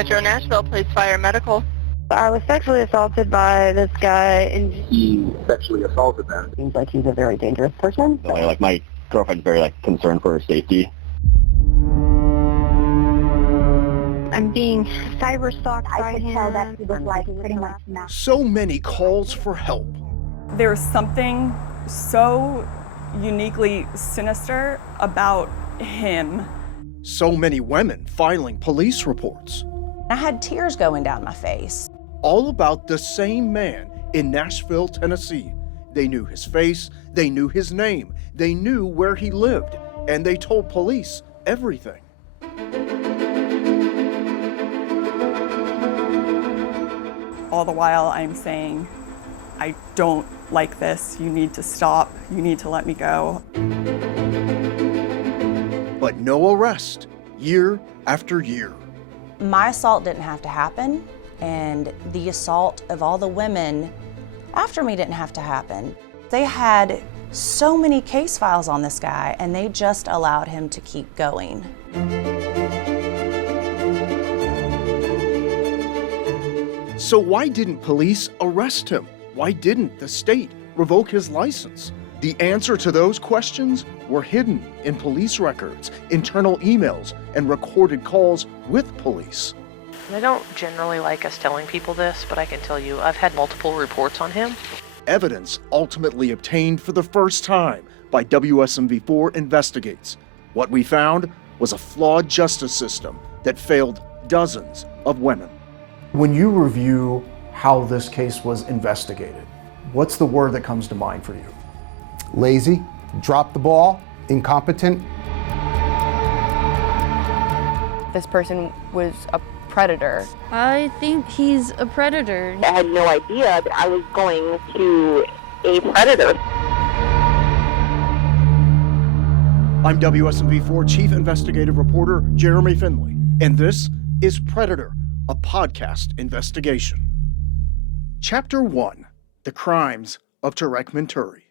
Metro Nashville, Police Fire Medical. I was sexually assaulted by this guy, and He sexually assaulted them. seems like he's a very dangerous person. Like my girlfriend's very concerned for her safety. I'm being cyber stalked by him. I could tell that he was like pretty much not. So many calls for help. There's something so uniquely sinister about him. So many women filing police reports. I had tears going down my face. All about the same man in Nashville, Tennessee. They knew his face, they knew his name, they knew where he lived, and they told police everything. All the while I'm saying, I don't like this, you need to stop, you need to let me go. But no arrest, year after year. My assault didn't have to happen, and the assault of all the women after me didn't have to happen. They had so many case files on this guy, and they just allowed him to keep going. So why didn't police arrest him? Why didn't the state revoke his license? The answer to those questions were hidden in police records, internal emails, and recorded calls with police. I don't generally like us telling people this, but I can tell you I've had multiple reports on him. Evidence ultimately obtained for the first time by WSMV4 Investigates. What we found was a flawed justice system that failed dozens of women. When you review how this case was investigated, what's the word that comes to mind for you? Lazy, dropped the ball, incompetent. This person was a predator. I think he's a predator. I had no idea that I was going to a predator. I'm WSMV4 Chief Investigative Reporter Jeremy Finley, and this is Predator, a podcast investigation. Chapter 1, The Crimes of Tarek Minturi.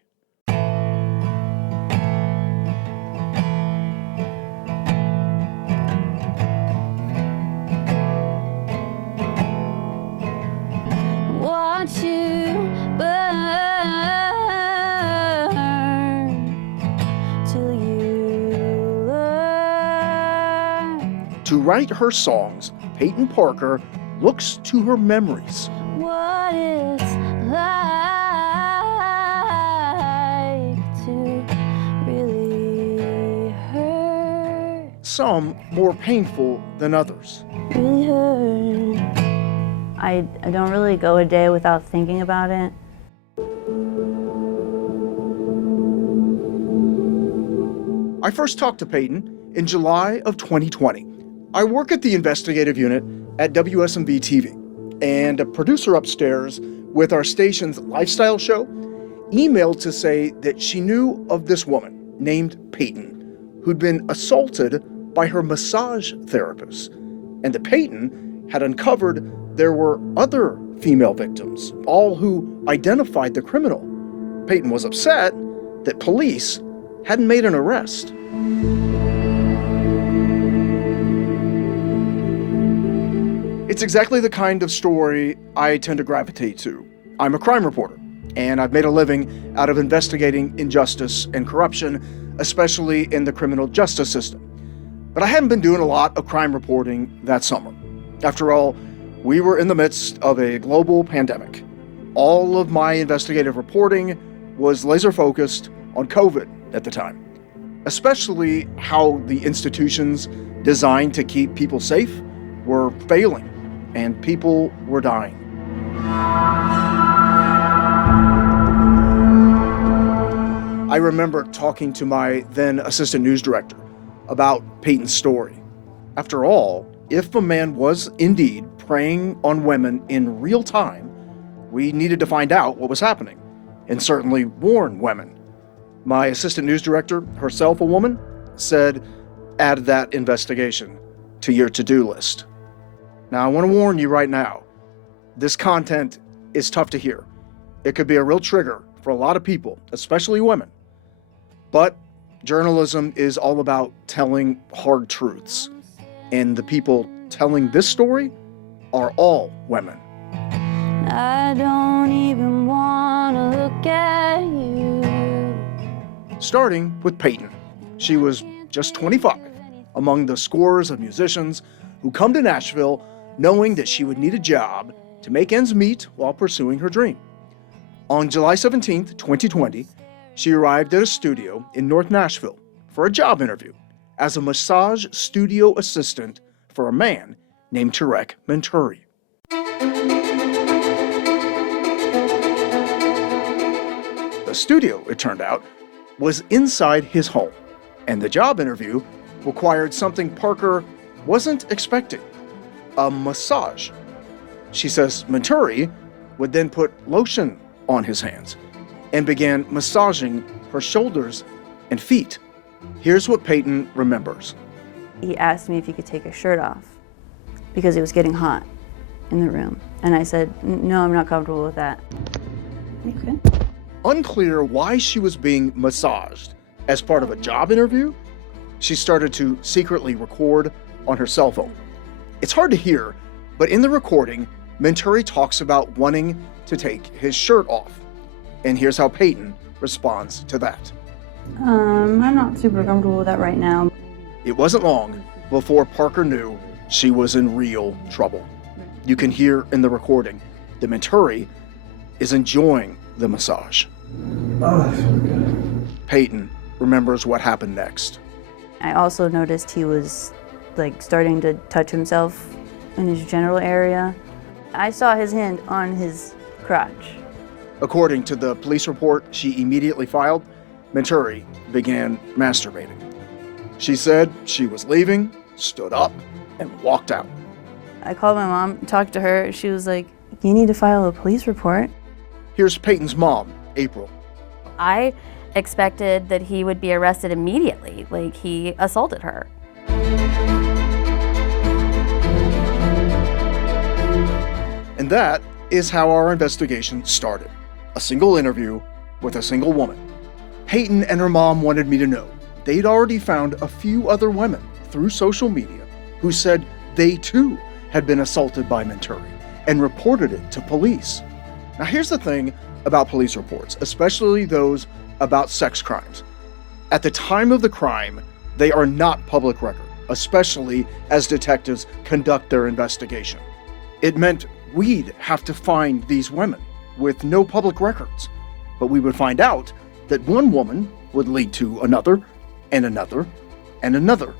Watch you burn till you learn. To write her songs, Peyton Parker looks to her memories. What it's like to really hurt. Some more painful than others. Really hurt. I don't really go a day without thinking about it. I first talked to Peyton in July of 2020. I work at the investigative unit at WSMV TV, and a producer upstairs with our station's lifestyle show emailed to say that she knew of this woman named Peyton who'd been assaulted by her massage therapist, and that Peyton had uncovered there were other female victims, all who identified the criminal. Peyton was upset that police hadn't made an arrest. It's exactly the kind of story I tend to gravitate to. I'm a crime reporter, and I've made a living out of investigating injustice and corruption, especially in the criminal justice system. But I hadn't been doing a lot of crime reporting that summer. After all, we were in the midst of a global pandemic. All of my investigative reporting was laser focused on COVID at the time, especially how the institutions designed to keep people safe were failing and people were dying. I remember talking to my then assistant news director about Peyton's story. After all, if a man was indeed preying on women in real time, we needed to find out what was happening and certainly warn women. My assistant news director, herself a woman, said, add that investigation to your to-do list. Now, I want to warn you right now, this content is tough to hear. It could be a real trigger for a lot of people, especially women. But journalism is all about telling hard truths, and the people telling this story are all women. I don't even want to look at you. Starting with Peyton. She was just 25, among the scores of musicians who come to Nashville knowing that she would need a job to make ends meet while pursuing her dream. On July 17, 2020, she arrived at a studio in North Nashville for a job interview as a massage studio assistant for a man named Tarek Menturi. The studio, it turned out, was inside his home, and the job interview required something Parker wasn't expecting: a massage. She says Menturi would then put lotion on his hands and began massaging her shoulders and feet. Here's what Peyton remembers. He asked me if he could take his shirt off because it was getting hot in the room. And I said, no, I'm not comfortable with that. Okay. Unclear why she was being massaged as part of a job interview, she started to secretly record on her cell phone. It's hard to hear, but in the recording, Menturi talks about wanting to take his shirt off. And here's how Peyton responds to that. I'm not super comfortable with that right now. It wasn't long before Parker knew she was in real trouble. You can hear in the recording that Menturi is enjoying the massage. Oh, that's so good. Peyton remembers what happened next. I also noticed he was starting to touch himself in his genital area. I saw his hand on his crotch. According to the police report she immediately filed, Menturi began masturbating. She said she was leaving, stood up, and walked out. I called my mom, talked to her. She was like, you need to file a police report. Here's Peyton's mom, April. I expected that he would be arrested immediately, like he assaulted her. And that is how our investigation started. A single interview with a single woman. Peyton and her mom wanted me to know they'd already found a few other women through social media who said they too had been assaulted by Menturi and reported it to police. Now here's the thing about police reports, especially those about sex crimes. At the time of the crime, they are not public record, especially as detectives conduct their investigation. It meant we'd have to find these women with no public records, but we would find out that one woman would lead to another, and another, and another.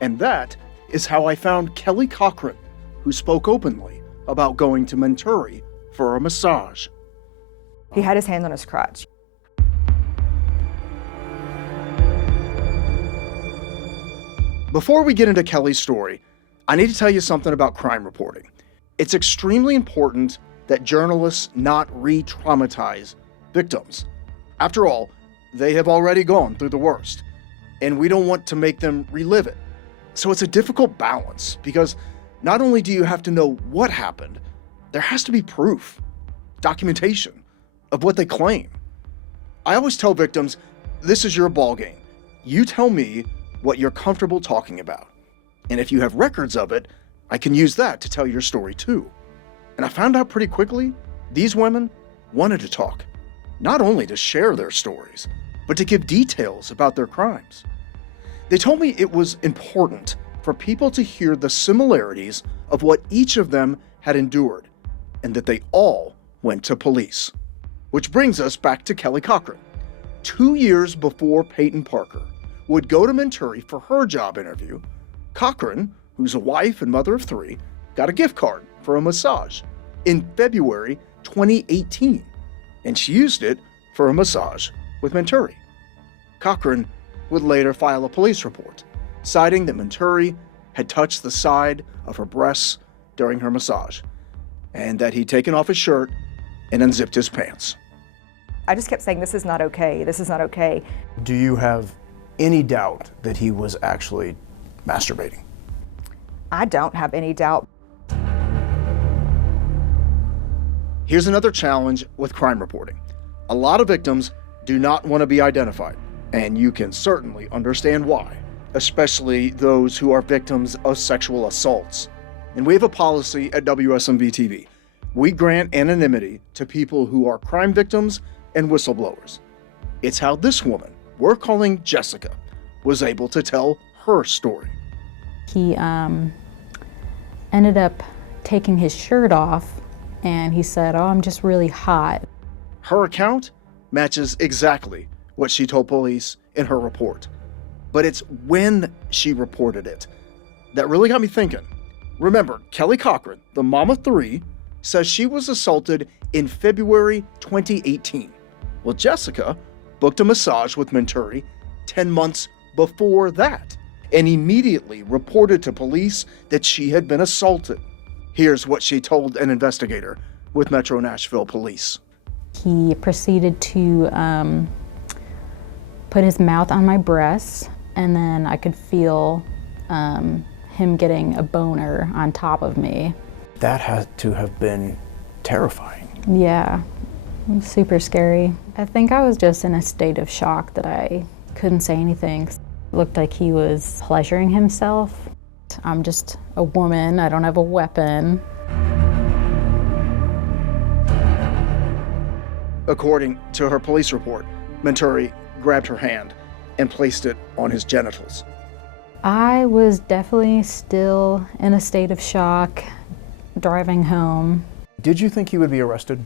And that is how I found Kelly Cochran, who spoke openly about going to Menturi for a massage. He had his hand on his crotch. Before we get into Kelly's story, I need to tell you something about crime reporting. It's extremely important that journalists not re-traumatize victims. After all, they have already gone through the worst, and we don't want to make them relive it. So it's a difficult balance, because not only do you have to know what happened, there has to be proof, documentation of what they claim. I always tell victims, this is your ballgame. You tell me what you're comfortable talking about. And if you have records of it, I can use that to tell your story too. And I found out pretty quickly, these women wanted to talk, not only to share their stories, but to give details about their crimes. They told me it was important for people to hear the similarities of what each of them had endured, and that they all went to police. Which brings us back to Kelly Cochran. 2 years before Peyton Parker would go to Menturi for her job interview, Cochran, who's a wife and mother of 3, got a gift card for a massage in February 2018, and she used it for a massage with Menturi. Cochran would later file a police report, citing that Menturi had touched the side of her breasts during her massage, and that he'd taken off his shirt and unzipped his pants. I just kept saying, this is not okay, this is not okay. Do you have any doubt that he was actually masturbating? I don't have any doubt. Here's another challenge with crime reporting. A lot of victims do not want to be identified, and you can certainly understand why, especially those who are victims of sexual assaults. And we have a policy at WSMV-TV. We grant anonymity to people who are crime victims and whistleblowers. It's how this woman, we're calling Jessica, was able to tell her story. He ended up taking his shirt off, and he said, "Oh, I'm just really hot." Her account matches exactly what she told police in her report. But it's when she reported it that really got me thinking. Remember, Kelly Cochran, the mom of three, says she was assaulted in February 2018. Well, Jessica booked a massage with Menturi 10 months before that and immediately reported to police that she had been assaulted. Here's what she told an investigator with Metro Nashville Police. He proceeded to put his mouth on my breasts, and then I could feel him getting a boner on top of me. That had to have been terrifying. Yeah, super scary. I think I was just in a state of shock that I couldn't say anything. It looked like he was pleasuring himself. I'm just a woman, I don't have a weapon. According to her police report, Menturi grabbed her hand and placed it on his genitals. I was definitely still in a state of shock driving home. Did you think he would be arrested?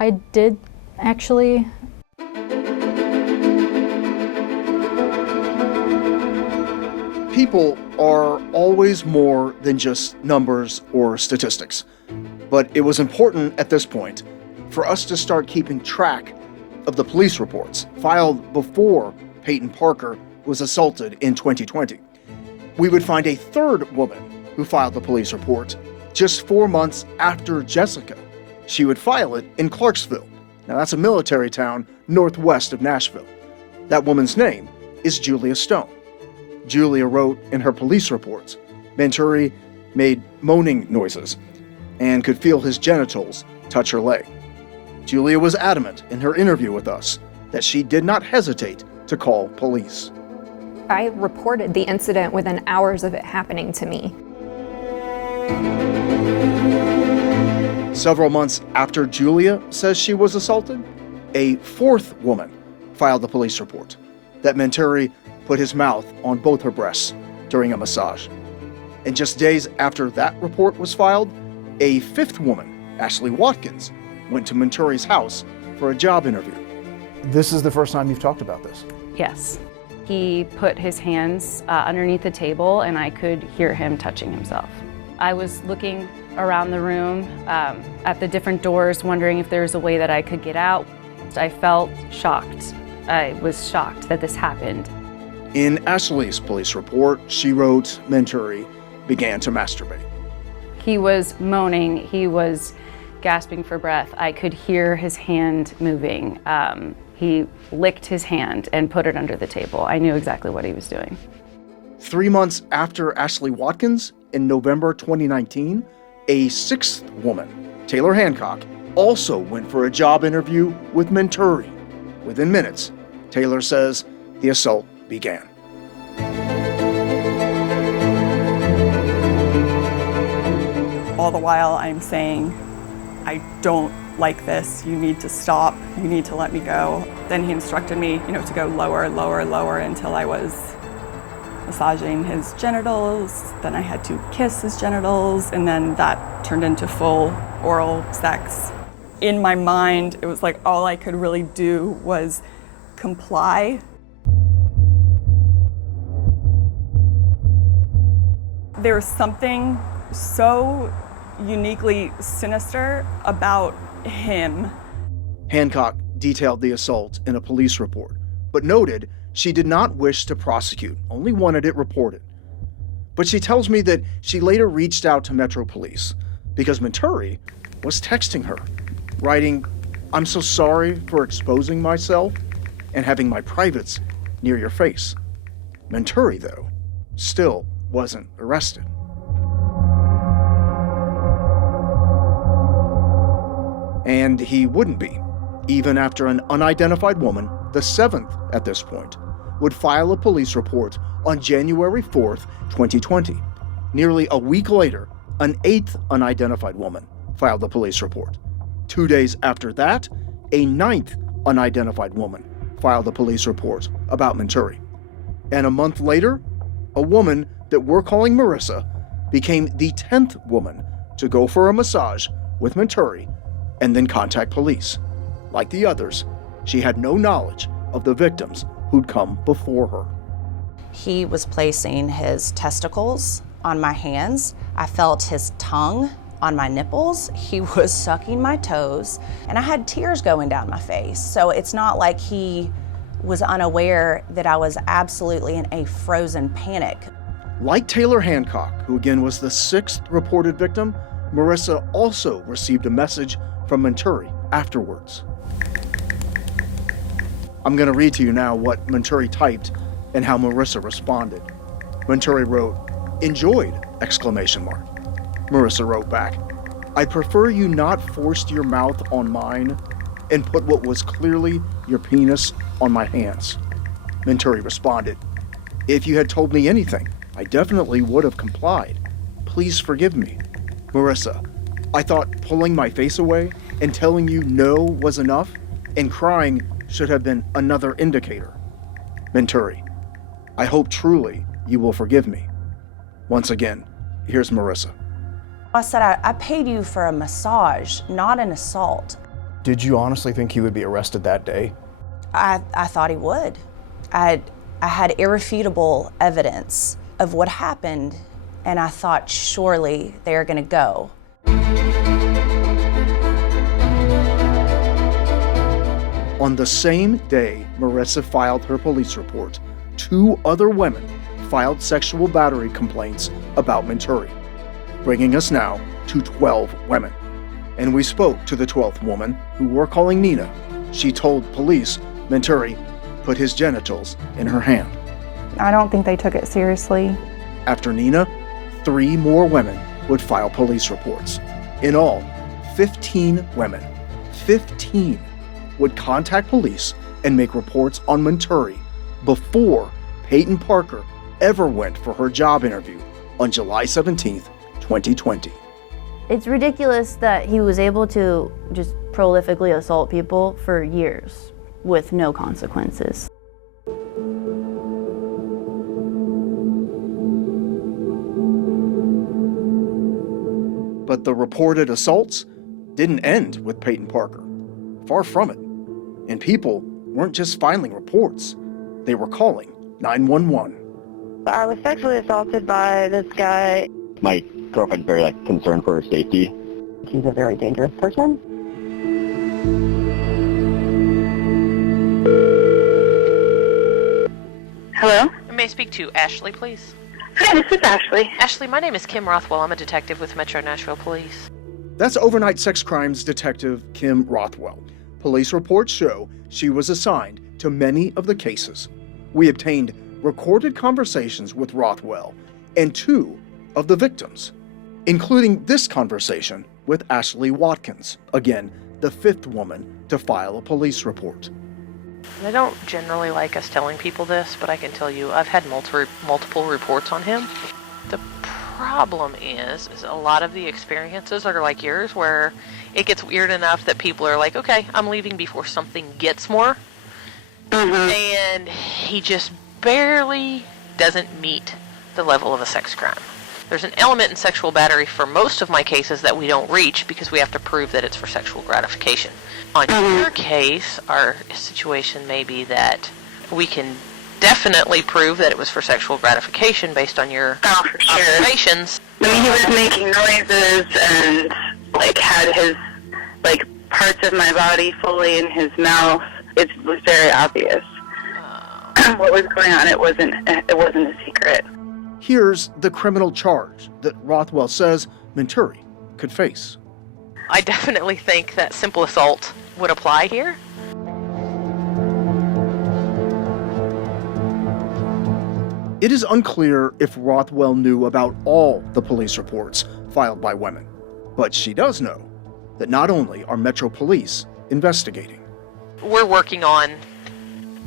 I did, actually. People are always more than just numbers or statistics. But it was important at this point for us to start keeping track of the police reports filed before Peyton Parker was assaulted in 2020. We would find a third woman who filed the police report just 4 months after Jessica. She would file it in Clarksville. Now that's a military town northwest of Nashville. That woman's name is Julia Stone. Julia wrote in her police reports, Menturi made moaning noises and could feel his genitals touch her leg. Julia was adamant in her interview with us that she did not hesitate to call police. I reported the incident within hours of it happening to me. Several months after Julia says she was assaulted, a fourth woman filed the police report that Menturi put his mouth on both her breasts during a massage. And just days after that report was filed, a fifth woman, Ashley Watkins, went to Menturi's house for a job interview. This is the first time you've talked about this? Yes. He put his hands underneath the table and I could hear him touching himself. I was looking around the room at the different doors, wondering if there was a way that I could get out. I felt shocked. I was shocked that this happened. In Ashley's police report, she wrote Menturi began to masturbate. He was moaning, he was gasping for breath. I could hear his hand moving. He licked his hand and put it under the table. I knew exactly what he was doing. 3 months after Ashley Watkins, in November 2019, a sixth woman, Taylor Hancock, also went for a job interview with Menturi. Within minutes, Taylor says the assault began. All the while I'm saying, I don't like this, you need to stop, you need to let me go. Then he instructed me, to go lower, lower, lower until I was massaging his genitals. Then I had to kiss his genitals, and then that turned into full oral sex. In my mind, it was like all I could really do was comply. There was something so uniquely sinister about him. Hancock detailed the assault in a police report, but noted she did not wish to prosecute, only wanted it reported. But she tells me that she later reached out to Metro Police because Menturi was texting her, writing, "I'm so sorry for exposing myself and having my privates near your face." Menturi, though, still wasn't arrested. And he wouldn't be, even after an unidentified woman, the seventh at this point, would file a police report on January 4th, 2020. Nearly a week later, an 8th unidentified woman filed a police report. 2 days after that, a 9th unidentified woman filed a police report about Menturi. And a month later, a woman that we're calling Marissa became the 10th woman to go for a massage with Menturi and then contact police. Like the others, she had no knowledge of the victims who'd come before her. He was placing his testicles on my hands. I felt his tongue on my nipples. He was sucking my toes, and I had tears going down my face. So it's not like he was unaware that I was absolutely in a frozen panic. Like Taylor Hancock, who again was the 6th reported victim, Marissa also received a message from Menturi afterwards. I'm going to read to you now what Menturi typed and how Marissa responded. Menturi wrote, "Enjoyed!" Marissa wrote back, "I prefer you not forced your mouth on mine and put what was clearly your penis on my hands." Menturi responded, "If you had told me anything, I definitely would have complied. Please forgive me." Marissa, "I thought pulling my face away and telling you no was enough, and crying should have been another indicator." Menturi, "I hope truly you will forgive me." Once again, here's Marissa. I said, I paid you for a massage, not an assault. Did you honestly think he would be arrested that day? I thought he would. I had irrefutable evidence of what happened, and I thought surely they're gonna go. On the same day Marissa filed her police report, 2 other women filed sexual battery complaints about Menturi, bringing us now to 12 women. And we spoke to the 12th woman, who we're calling Nina. She told police Menturi put his genitals in her hand. I don't think they took it seriously. After Nina, 3 more women would file police reports. In all, 15 women, 15 would contact police and make reports on Menturi before Peyton Parker ever went for her job interview on July 17th, 2020. It's ridiculous that he was able to just prolifically assault people for years with no consequences. But the reported assaults didn't end with Peyton Parker. Far from it. And people weren't just filing reports, they were calling 911. I was sexually assaulted by this guy. My girlfriend's very concerned for her safety. He's a very dangerous person. Hello? May I speak to Ashley, please? Hi, this is Ashley. Ashley, my name is Kim Rothwell. I'm a detective with Metro Nashville Police. That's overnight sex crimes detective Kim Rothwell. Police reports show she was assigned to many of the cases. We obtained recorded conversations with Rothwell and 2 of the victims, including this conversation with Ashley Watkins, again, the 5th woman to file a police report. I don't generally like us telling people this, but I can tell you I've had multiple reports on him. The problem is a lot of the experiences are like yours, where it gets weird enough that people are like, okay, I'm leaving before something gets more. And he just barely doesn't meet the level of a sex crime. There's an element in sexual battery for most of my cases that we don't reach because we have to prove that it's for sexual gratification. On your case, our situation may be that we can definitely prove that it was for sexual gratification based on your observations. I mean, he was making noises and had his parts of my body fully in his mouth. It was very obvious what was going on. It wasn't a secret. Here's the criminal charge that Rothwell says Menturi could face. I definitely think that simple assault would apply here. It is unclear if Rothwell knew about all the police reports filed by women, but she does know that not only are Metro Police investigating. We're working on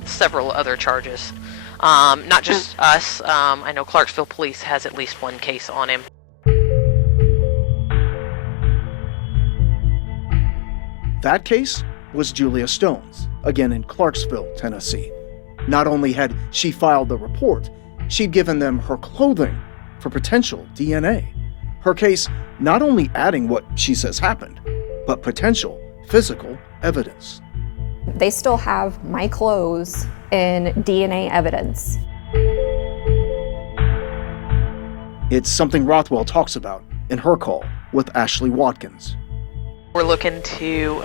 several other charges. Not just us. I know Clarksville Police has at least one case on him. That case was Julia Stone's, again in Clarksville, Tennessee. Not only had she filed the report, she'd given them her clothing for potential DNA. Her case not only adding what she says happened, but potential physical evidence. They still have my clothes and DNA evidence. It's something Rothwell talks about in her call with Ashley Watkins. We're looking to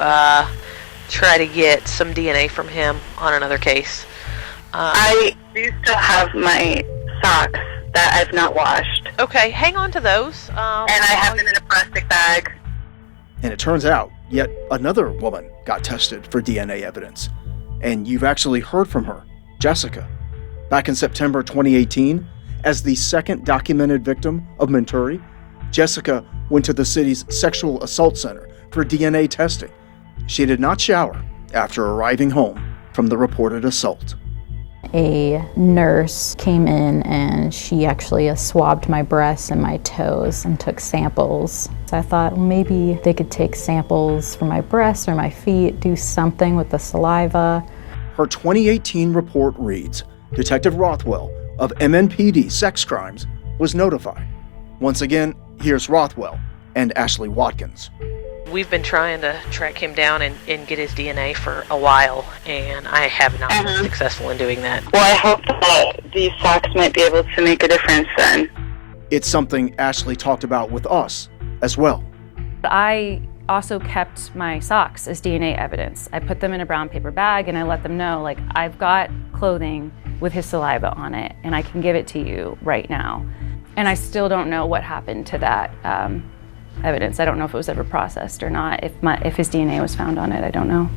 try to get some DNA from him on another case. I do still have my socks that I've not washed. Okay, hang on to those. And I have them in a plastic bag. And it turns out yet another woman got tested for DNA evidence. And you've actually heard from her, Jessica. Back in September 2018, as the second documented victim of Menturi, Jessica went to the city's sexual assault center for DNA testing. She did not shower after arriving home from the reported assault. A nurse came in and she actually swabbed my breasts and my toes and took samples. So I thought, well, maybe they could take samples from my breasts or my feet, do something with the saliva. Her 2018 report reads, Detective Rothwell of MNPD Sex Crimes was notified. Once again, here's Rothwell and Ashley Watkins. We've been trying to track him down and get his DNA for a while, and I have not been successful in doing that. Well, I hope that these socks might be able to make a difference then. It's something Ashley talked about with us as well. I also kept my socks as DNA evidence. I put them in a brown paper bag and I let them know, like, I've got clothing with his saliva on it and I can give it to you right now. And I still don't know what happened to that evidence. I don't know if it was ever processed or not. If his DNA was found on it, I don't know.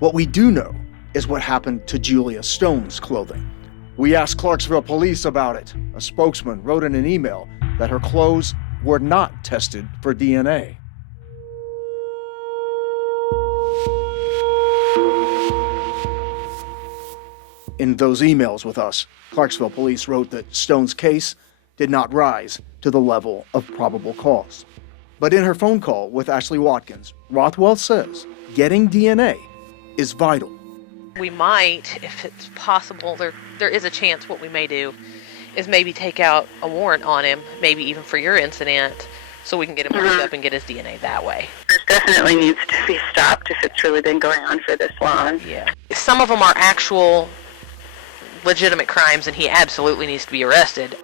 What we do know is what happened to Julia Stone's clothing. We asked Clarksville Police about it. A spokesman wrote in an email that her clothes were not tested for DNA. In those emails with us, Clarksville Police wrote that Stone's case did not rise to the level of probable cause. But in her phone call with Ashley Watkins, Rothwell says getting DNA is vital. We might, if it's possible, there is a chance what we may do is maybe take out a warrant on him, maybe even for your incident, so we can get him locked up and get his DNA that way. This definitely needs to be stopped if it's really been going on for this long. Yeah. Some of them are actual legitimate crimes, and he absolutely needs to be arrested.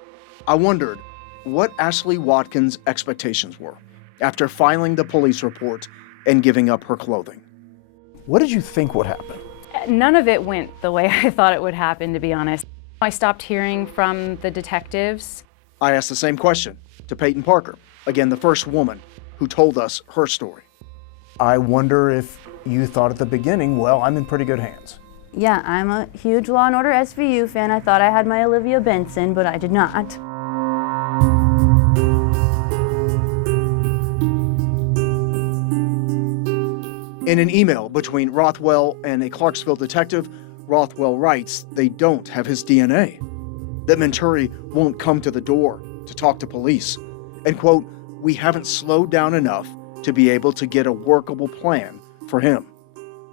I wondered what Ashley Watkins' expectations were after filing the police report and giving up her clothing. What did you think would happen? None of it went the way I thought it would happen, to be honest. I stopped hearing from the detectives. I asked the same question to Peyton Parker, again the first woman who told us her story. I wonder if you thought at the beginning, well, I'm in pretty good hands. Yeah, I'm a huge Law & Order SVU fan. I thought I had my Olivia Benson, but I did not. In an email between Rothwell and a Clarksville detective, Rothwell writes they don't have his DNA, that Menturi won't come to the door to talk to police, and, quote, we haven't slowed down enough to be able to get a workable plan for him,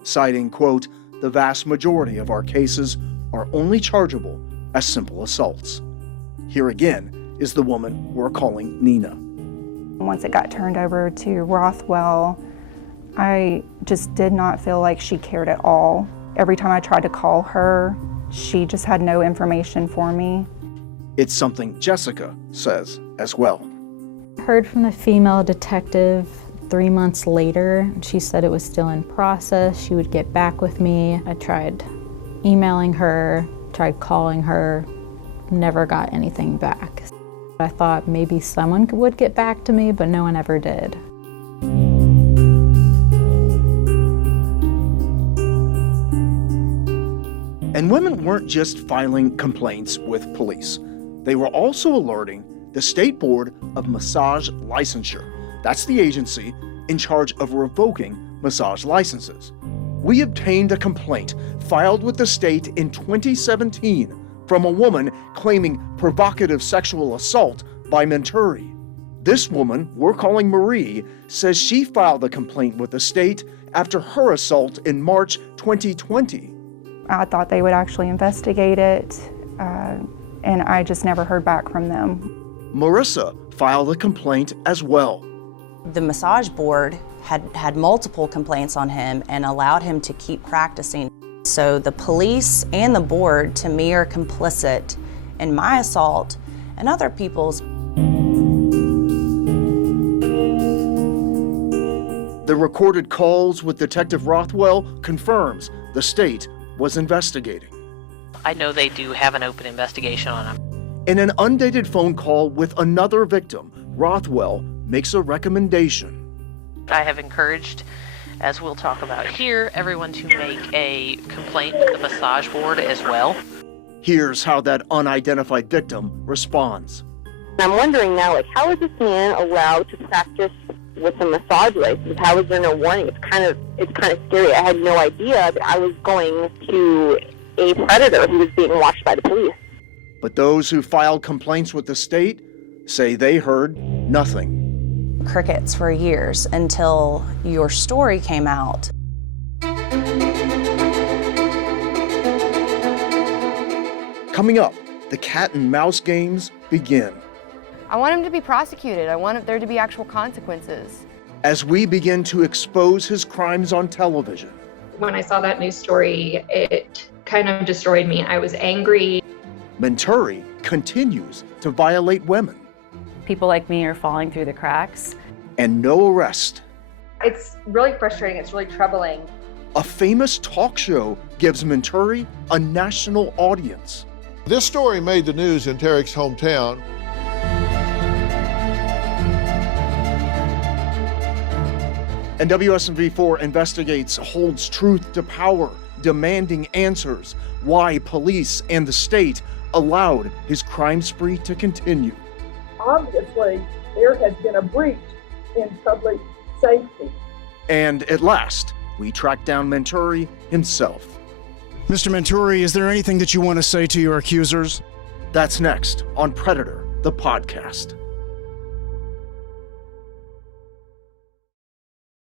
citing, quote, the vast majority of our cases are only chargeable as simple assaults. Here again is the woman we're calling Nina. Once it got turned over to Rothwell, I just did not feel like she cared at all. Every time I tried to call her, she just had no information for me. It's something Jessica says as well. Heard from the female detective 3 months later. She said it was still in process. She would get back with me. I tried emailing her, tried calling her, never got anything back. I thought maybe someone would get back to me, but no one ever did. And women weren't just filing complaints with police. They were also alerting the State Board of Massage Licensure. That's the agency in charge of revoking massage licenses. We obtained a complaint filed with the state in 2017 from a woman claiming provocative sexual assault by Menturi. This woman, we're calling Marie, says she filed a complaint with the state after her assault in March 2020. I thought they would actually investigate it, and I just never heard back from them. Marissa filed a complaint as well. The massage board had multiple complaints on him and allowed him to keep practicing. So the police and the board, to me, are complicit in my assault and other people's. The recorded calls with Detective Rothwell confirms the state was investigating. I know they do have an open investigation on him. In an undated phone call with another victim, Rothwell makes a recommendation. I have encouraged, as we'll talk about here, everyone to make a complaint with the massage board as well. Here's how that unidentified victim responds. I'm wondering now, like, how is this man allowed to practice with a massage license? How is there no warning? It's kind of scary. I had no idea that I was going to a predator who was being watched by the police. But those who filed complaints with the state say they heard nothing. Crickets for years until your story came out. Coming up, the cat and mouse games begin. I want him to be prosecuted. I want there to be actual consequences. As we begin to expose his crimes on television. When I saw that news story, it kind of destroyed me. I was angry. Menturi continues to violate women. People like me are falling through the cracks. And no arrest. It's really frustrating. It's really troubling. A famous talk show gives Menturi a national audience. This story made the news in Tarek's hometown. And WSMV4 investigates holds truth to power, demanding answers why police and the state allowed his crime spree to continue. Obviously, there has been a breach in public safety. And at last, we track down Menturi himself. Mr. Menturi, is there anything that you want to say to your accusers? That's next on Predator, the podcast.